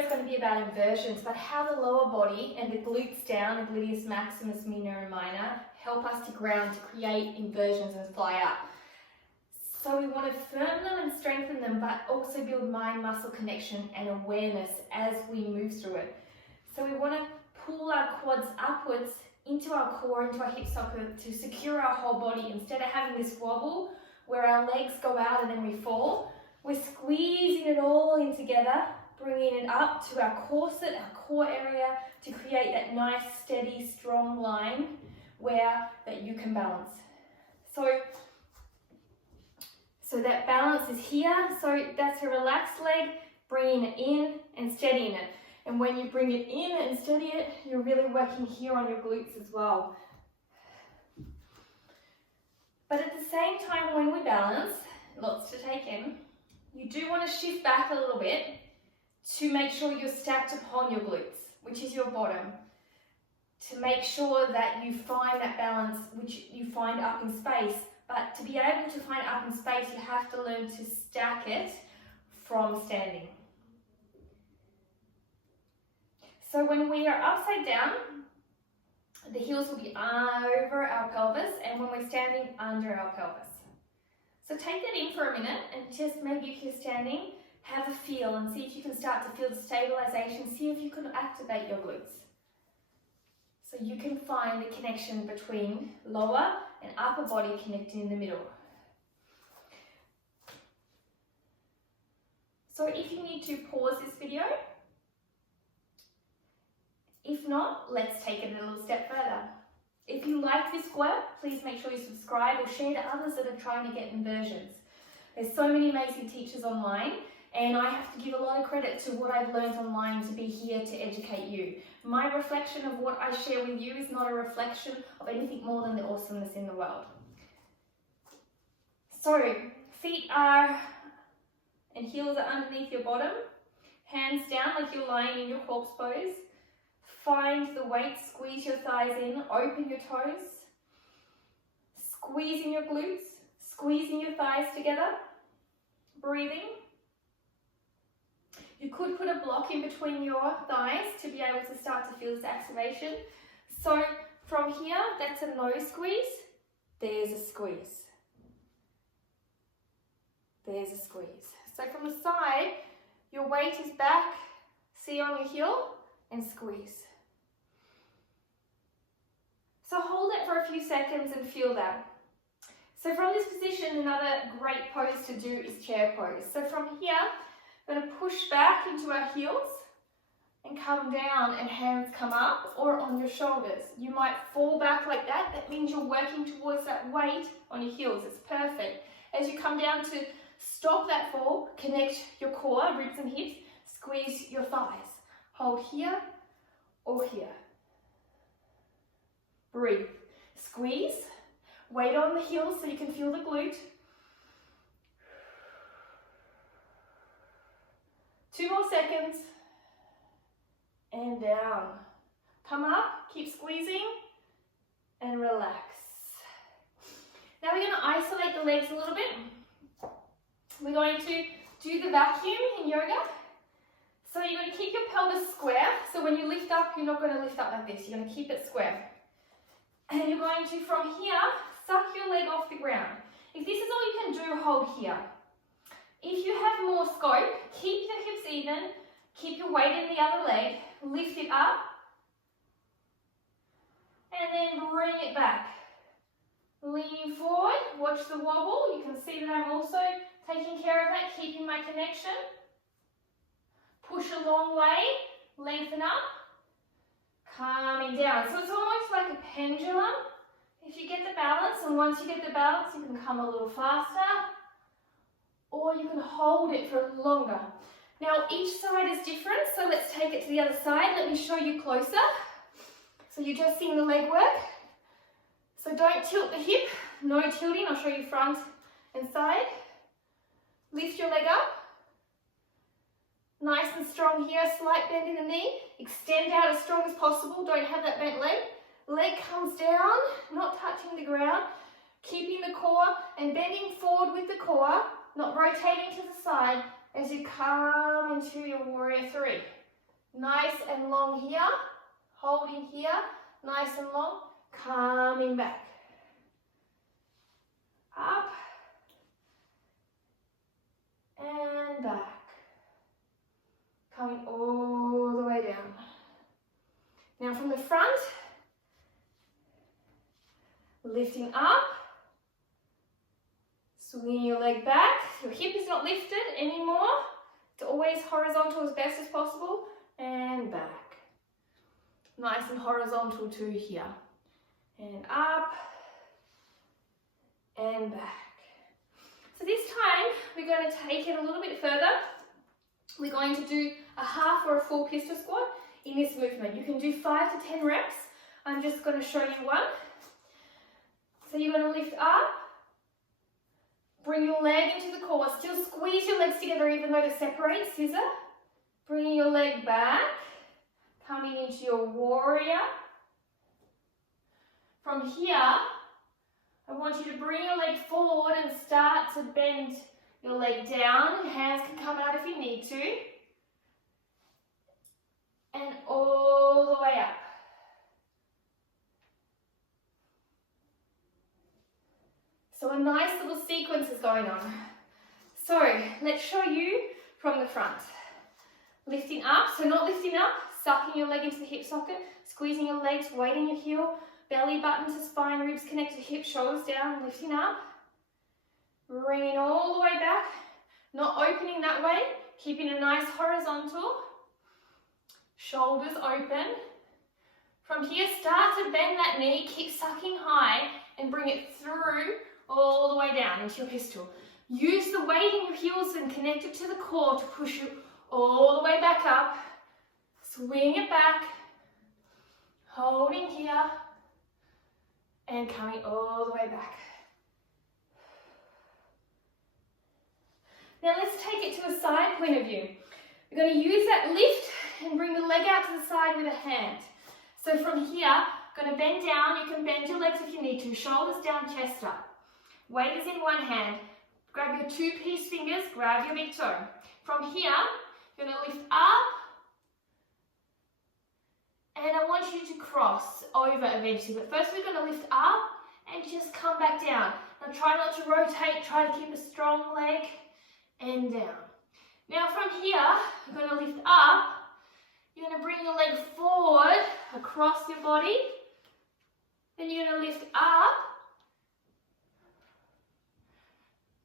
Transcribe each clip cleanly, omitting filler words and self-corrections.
is going to be about inversions, but how the lower body and the glutes down, the gluteus maximus, minor and minor, help us to ground to create inversions and fly up. So we want to firm them and strengthen them, but also build mind-muscle connection and awareness as we move through it. So we want to pull our quads upwards into our core, into our hip socket to secure our whole body. Instead of having this wobble where our legs go out and then we fall, we're squeezing it all in together, bringing it up to our corset, our core area, to create that nice, steady, strong line that you can balance. So that balance is here. So that's a relaxed leg, bringing it in and steadying it. And when you bring it in and steady it, you're really working here on your glutes as well. But at the same time, when we balance, lots to take in, you do want to shift back a little bit to make sure you're stacked upon your glutes, which is your bottom, to make sure that you find that balance, which you find up in space. But to be able to find up in space, you have to learn to stack it from standing. So when we are upside down, the heels will be over our pelvis, and when we're standing, under our pelvis. So take that in for a minute, and just maybe if you're standing, have a feel and see if you can start to feel the stabilization. See if you can activate your glutes. So you can find the connection between lower and upper body connecting in the middle. So if you need to pause this video, if not, let's take it a little step further. If you like this work, please make sure you subscribe or share to others that are trying to get inversions. There's so many amazing teachers online, and I have to give a lot of credit to what I've learned online to be here to educate you. My reflection of what I share with you is not a reflection of anything more than the awesomeness in the world. So, feet are and heels are underneath your bottom, hands down like you're lying in your corpse pose. Find the weight, squeeze your thighs in, open your toes, squeezing your glutes, squeezing your thighs together, breathing. You could put a block in between your thighs to be able to start to feel this activation. So from here, that's a no squeeze, there's a squeeze. There's a squeeze. So from the side, your weight is back, see on your heel, and squeeze. So hold it for a few seconds and feel that. So from this position, another great pose to do is chair pose. So from here, we're going to push back into our heels and come down, and hands come up or on your shoulders. You might fall back like that. That means you're working towards that weight on your heels. It's perfect. As you come down to stop that fall, connect your core, ribs and hips, squeeze your thighs. Hold here or here. Breathe. Squeeze. Weight on the heels so you can feel the glute. 2 more seconds. And down. Come up, keep squeezing, and relax. Now we're going to isolate the legs a little bit. We're going to do the vacuum in yoga. So you're going to keep your pelvis square. So when you lift up, you're not going to lift up like this. You're going to keep it square. And you're going to, from here, suck your leg off the ground. If this is all you can do, hold here. If you have more scope, keep the hips even, keep your weight in the other leg, lift it up, and then bring it back. Lean forward, watch the wobble. You can see that I'm also taking care of that, keeping my connection. Push a long way, lengthen up, calming down. So it's almost like a pendulum. If you get the balance, and once you get the balance, you can come a little faster, or you can hold it for longer. Now each side is different, so let's take it to the other side. Let me show you closer. So you're just seeing the leg work. So don't tilt the hip, no tilting. I'll show you front and side. Lift your leg up. Nice and strong here, slight bend in the knee. Extend out as strong as possible, don't have that bent leg. Leg comes down, not touching the ground. Keeping the core and bending forward with the core, not rotating to the side as you come into your warrior 3. Nice and long here, holding here, nice and long, coming back. Up and back. Coming all the way down. Now from the front, lifting up, swinging your leg back. Your hip is not lifted anymore. It's always horizontal as best as possible. And back. Nice and horizontal too here. And up and back. So this time we're going to take it a little bit further. We're going to do a half or a full pistol squat in this movement. You can do 5 to 10 reps. I'm just going to show you one. So you're going to lift up, bring your leg into the core, still squeeze your legs together even though they separate, scissor. Bringing your leg back, coming into your warrior. From here, I want you to bring your leg forward and start to bend your leg down. Hands can come out if you need to. And all the way up. So a nice little sequence is going on. So let's show you from the front. Lifting up, so not lifting up, sucking your leg into the hip socket, squeezing your legs, weighting your heel, belly button to spine, ribs connected, hips, shoulders down, lifting up. Bringing all the way back, not opening that way, keeping a nice horizontal. Shoulders open. From here, start to bend that knee, keep sucking high and bring it through all the way down into your pistol. Use the weight in your heels and connect it to the core to push you all the way back up. Swing it back, holding here, and coming all the way back. Now let's take it to a side point of view. We're going to use that lift and bring the leg out to the side with a hand. So from here, going to bend down. You can bend your legs if you need to. Shoulders down, chest up. Weight is in one hand. Grab your 2-piece fingers, grab your big toe. From here, you're going to lift up. And I want you to cross over eventually. But first we're going to lift up and just come back down. Now try not to rotate. Try to keep a strong leg and down. Now from here, you're going to lift up. You're going to bring your leg forward across your body. Then you're going to lift up.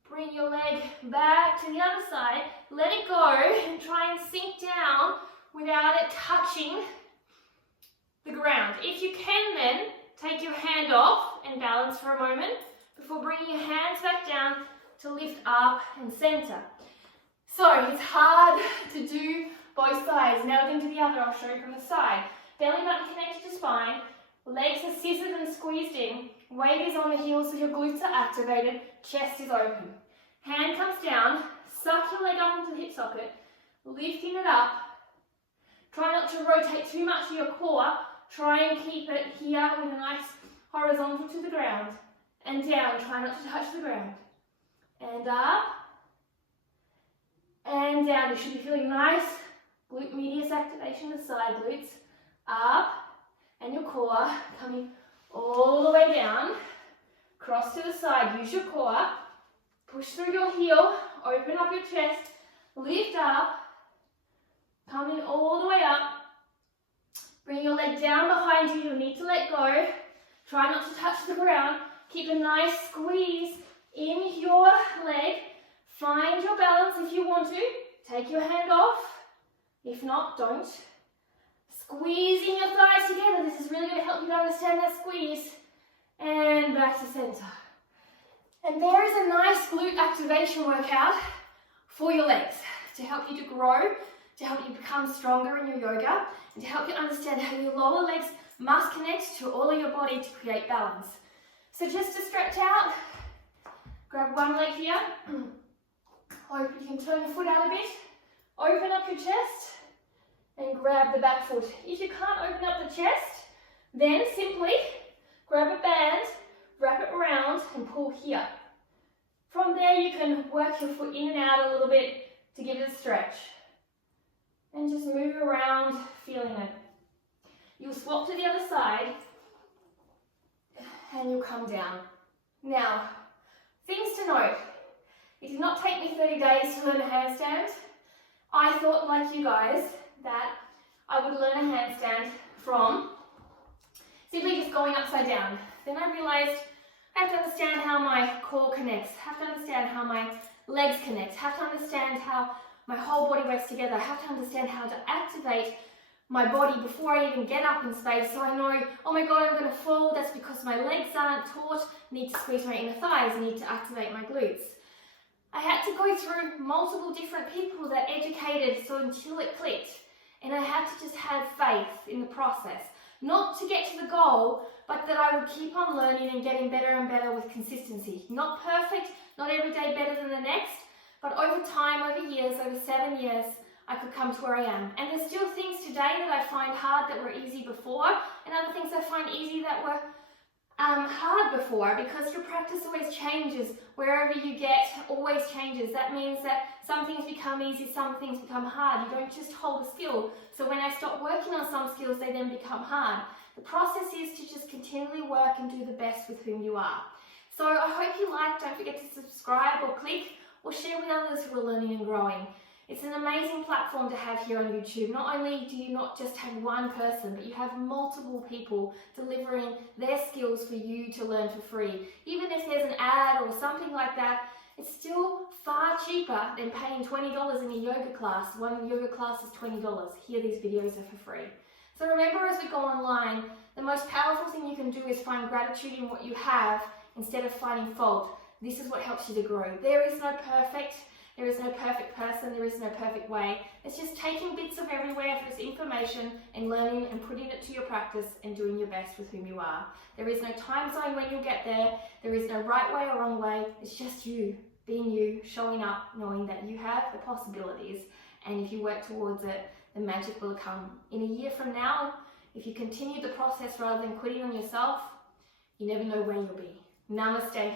Bring your leg back to the other side. Let it go and try and sink down without it touching the ground. If you can then, take your hand off and balance for a moment before bringing your hands back down to lift up and center. So it's hard to do both sides. Now into the other, I'll show you from the side. Belly button connected to spine, legs are scissored and squeezed in, weight is on the heels so your glutes are activated, chest is open. Hand comes down, suck your leg up into the hip socket, lifting it up. Try not to rotate too much of your core. Try and keep it here with a nice horizontal to the ground. And down, try not to touch the ground. And up. And down. You should be feeling nice glute medius activation, the side glutes. Up. And your core coming all the way down. Cross to the side. Use your core. Push through your heel. Open up your chest. Lift up. Coming all the way up. Bring your leg down behind you. You'll need to let go. Try not to touch the ground. Keep a nice squeeze in your leg. Find your balance if you want to. Take your hand off. If not, don't. Squeezing your thighs together. This is really going to help you to understand that squeeze. And back to center. And there is a nice glute activation workout for your legs to help you to grow, to help you become stronger in your yoga, and to help you understand how your lower legs must connect to all of your body to create balance. So just to stretch out, grab one leg here. Open, you can turn your foot out a bit. Open up your chest and grab the back foot. If you can't open up the chest, then simply grab a band, wrap it around and pull here. From there you can work your foot in and out a little bit to give it a stretch. And just move around, feeling it. You'll swap to the other side and you'll come down. Now, things to note. It did not take me 30 days to learn a handstand. I thought, like you guys, that I would learn a handstand from simply just going upside down. Then I realized I have to understand how my core connects, have to understand how my legs connect, have to understand how my whole body works together, have to understand how to activate my body before I even get up in space, so I know, oh my god, I'm going to fall, that's because my legs aren't taut, I need to squeeze my inner thighs, I need to activate my glutes. I had to go through multiple different people that educated so until it clicked, and I had to just have faith in the process. Not to get to the goal, but that I would keep on learning and getting better and better with consistency. Not perfect, not every day better than the next, but over time, over years, over 7 years, I could come to where I am. And there's still things today that I find hard that were easy before, and other things I find easy that were hard before, because your practice always changes. Wherever you get, always changes. That means that some things become easy, some things become hard. You don't just hold a skill. So when I stop working on some skills, they then become hard. The process is to just continually work and do the best with whom you are. So I hope you liked. Don't forget to subscribe or click or share with others who are learning and growing. It's an amazing platform to have here on YouTube. Not only do you not just have one person, but you have multiple people delivering their skills for you to learn for free. Even if there's an ad or something like that, it's still far cheaper than paying $20 in a yoga class. One yoga class is $20. Here, these videos are for free. So remember, as we go online, the most powerful thing you can do is find gratitude in what you have instead of finding fault. This is what helps you to grow. There is no perfect person, there is no perfect way. It's just taking bits of everywhere for this information and learning and putting it to your practice and doing your best with whom you are. There is no time zone when you'll get there. There is no right way or wrong way. It's just you, being you, showing up, knowing that you have the possibilities, and if you work towards it, the magic will come. In a year from now, if you continue the process rather than quitting on yourself, you never know where you'll be. Namaste.